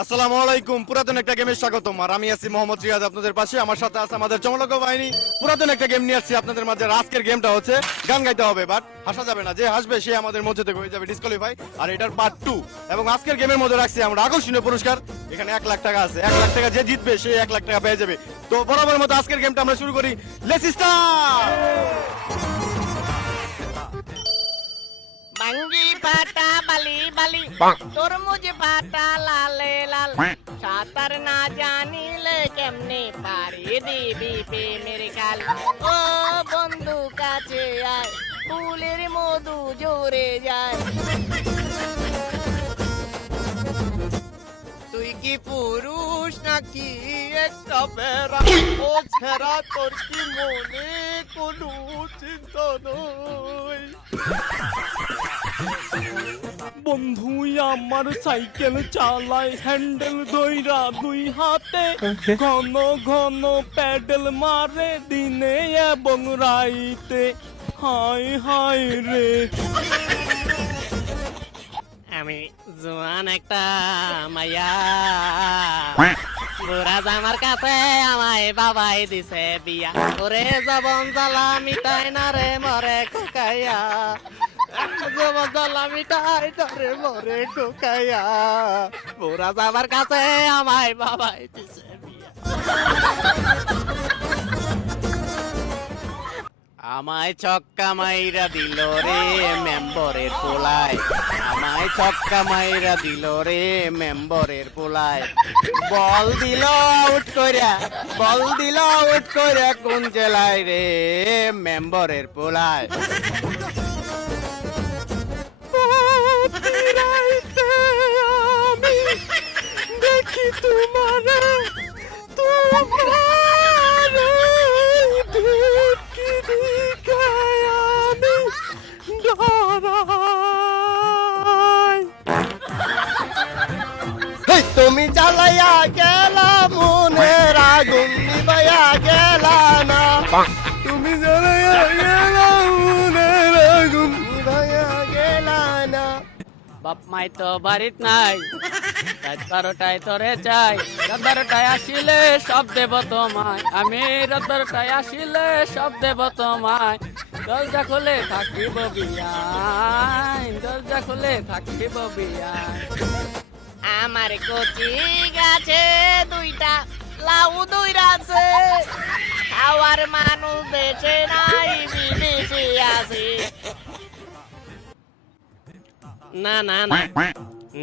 আসসালামু আলাইকুম। পুরাতন একটা গেমে স্বাগতম। আর আমি আছি মোহাম্মদ রিয়াজ আপনাদের পাশে। আমার সাথে আছে আমাদের চমলক বাহিনী। পুরাতন একটা গেম নিয়ে আসছি আপনাদের মাঝে। আজকের গেমটা হচ্ছে গান গাইতে হবে বাট হাসা যাবে না। যে হাসবে, সে আমাদের মধ্যে থেকে হয়ে যাবে ডিসকোয়ালিফাই আর এটার পার্ট টু এবং আজকের গেমের মধ্যে রাখছি আমরা আকর্ষণীয় পুরস্কার। এখানে এক লাখ টাকা আছে। এক লাখ টাকা যে জিতবে, সে এক লাখ টাকা পেয়ে যাবে। তো বরাবর মতো আজকের গেমটা আমরা শুরু করি। লেটস স্টার্ট বাঙ্গি ফাটা বালি বালি। তরমুজ ফাটা লালে লাল। সাঁতার না জানিলে কেমনে পারি দিবি প্রেমের কাল ও বন্ধু কাছে আয় ফুলের মধু জোরে যায়। তুই কি পুরুষ নাকি একটা বেড়া? ও ছেড়া তোর কি মনে কোনো চিন্তা নয়। বন্ধু আমার সাইকেল চালায় হ্যান্ডেল ধইরা দুই হাতে। ঘন ঘন প্যাডেল মারে দিনে এবং রাইতে। হাই হাই রে। আমি জোয়ান একটা মাইয়া। বুড়া আমার কাছে আমায় বাবাই দিছে বিয়া। ওরে জবন জ্বালা মিটাই না রে মরে কুকাইয়া জবন জ্বালা মিটাই না রে মরে কুকাইয়া কাছে আমায় বাবাই দিছে আমায় ছক্কা মাইরা দিল রে মেম্বরের পোলায়। আমায় ছক্কা মাইরা দিল রে মেম্বরের পোলায়। বল দিল আউট কইরা, বল দিল আউট কইরা কোন জেলায় রে মেম্বরের পোলায়? তুমি জ্বালাইয়া গেলা মনের আগুন নিবাইয়া গেলা না। তুমি জ্বালাইয়া গেলা মনের আগুন নিবাইয়া গেলা না। বাপ মাই তো বাড়িত নাই রাত বারোটায় তোরে চাই। রাত বারোটায় আসিলে সব দেব তোমায়। আমি রাত বারোটায় আসিলে সব দেব তোমায়। দরজা খুলে থাকিব বিয়াই দরজা খুলে থাকিব বিয়াই। আমার কচি গাছে দুইটা লাউ দুইরাছে খাওয়ার মানুষ দেশে নাই, বিদেশে আছে। না না না।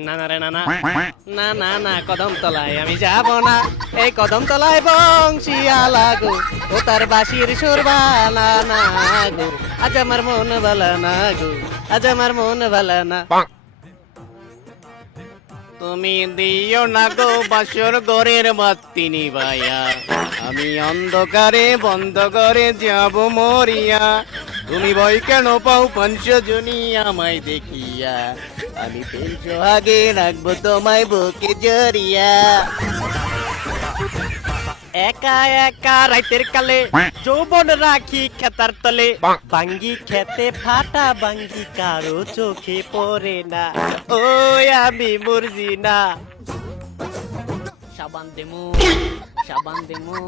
না না রে, না না। না না না কদম তলায় আমি যাব না। এই কদম তলায় বংশিয়া লাগু ও তার বাসির সুর বালা না গো আজ আমার মন বালা না গো আজ আমার মন বালা না। তুমি দিও না গো বাসর গরের বাতি ভাইয়া। আমি অন্ধকারে বন্ধ করে যাব মরিয়া। তুমি বই কেন পাও পঞ্চজনী আমায় দেখিয়া। আমি পেঞ্চ আগে রাখব তোমায় বুকে জড়িয়া। একা একা রাইতের কালে যৌবন রাখি খেতার তলে। বাঙ্গি খেতে ফাটা বাঙ্গি কারও চোখে পড়ে না। ওই আমি মুরজি না। সাবান দেমু সাবান দেমু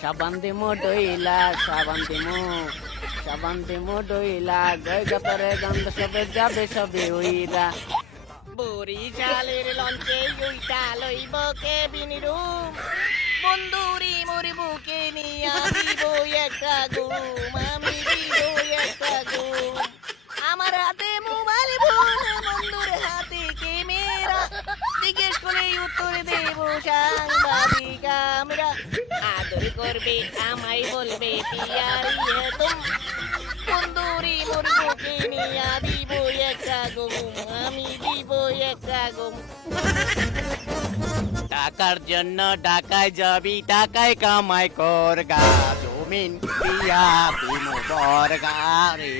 সাবান দেমু ডইলা সাবান দেমু সাবান দেমু ডইলা। গয় গতরে গন্ধ সবে যাবে সবে উইরা। বরিশালের লঞ্চে উইটা লইব কে বিনিরুম বন্ধুরি মোর বুকে নিয়া দিব একটা ঘুম আমি দিব একটা ঘুম আমার হাতে মোবাইল ফোন বন্ধুর হাতে ক্যামেরা জিজ্ঞেস করে উত্তর দেব সাংবাদিক আমরা আদর করবে আমায় বলবে পিয়ারি তুম বন্ধুরি মোর বুকে নিয়া দিব একটা ঘুম আমি দিব একটা ঘুম টাকার জন্য টাকায় যাবি, টাকায় কামাই কর গা। জমিন দিয়া দিমু বর্গা রে,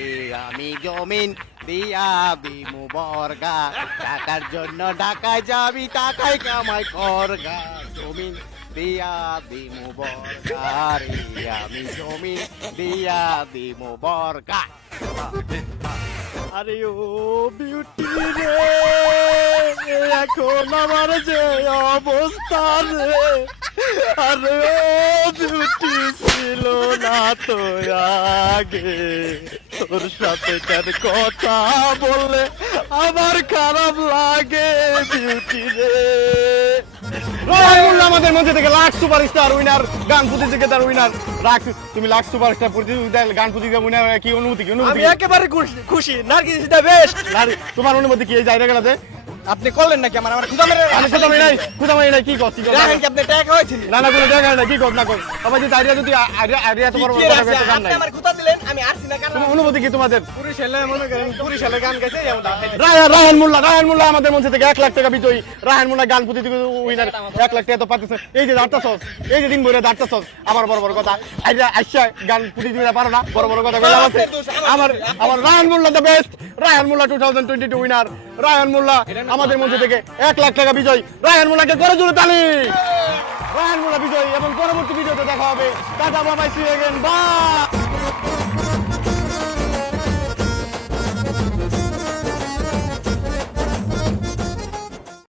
আমি জমিন দিয়া দিমু বর্গা টাকার জন্য টাকায় যাবি, টাকায় কামাই কর গা। জমিন দিয়া দিমু বর্গা রে, আমি জমিন দিয়া দিমু বর্গা আরে ও বিউটি রে। এখন আমার যে অবস্থা রে। আরে ও বিউটি ছিল না তো আগে। তোর সাথে কেন কথা বললে আমার খারাপ লাগে বিউটি রে। আমাদের মধ্যে থেকে লাখ সুপারস্টার উইনার গান প্রতিযোগিতার উইনার রাখ তুমি লাখ সুপারস্টার প্রতিযোগিতার গান প্রতিযোগিতা উইনার কি অনুভূতি কি অনুভূতি? আমি একেবারে খুশি- খুশি। নার্গিস দা বেস্ট তোমার অনুভূতি কি? এই জায়গা গেলাতে আপনি করলেন নাকি আমার? আমার খুদা মেরে আমি কোথাও নাই কোথাও নাই কি কর কি কর? দেখেন কি আপনি টাকা হয়েছিল না না কোনো জায়গা নাই কি কর না কর। আবার যদি আইডিয়া যদি আইডিয়া আইডিয়া তোমার কি কথা গান আপনি নাই। আমার খুদা দিলেন আমি আসছি না কারণ অনুভূতি কি তোমাদের? পুরুষ হলে মনে করেন পুরুষ হলে গান গাইছে এমন রায়হান রায়হান মোল্লা রায়হান মোল্লা আমাদের মধ্যে থেকে এক লাখ টাকা বিজয়ী। রায়হান মোল্লা গান প্রতিযোগিতা উইনার এক লাখ টাকা তো পাচ্ছে। এই যে দাঁড়টা সস এই যে দিন ভরে দাঁড়টা সস আমার বড় বড় কথা আইডিয়া আইসা গান প্রতিযোগিতা পারো না। বড় বড় কথা বলে আছে আমার আমার Raihan Molla the best Raihan Molla two thousand twenty two winner Raihan Molla, আমাদের মধ্যে থেকে এক লাখ টাকা বিজয়। রায়হান মোল্লাকে করে জুড়ে তালি। রায়হান মোল্লা বিজয় এবং পরবর্তী ভিডিওতে দেখা হবে। টাটা, বাবাই সি এগেন বাই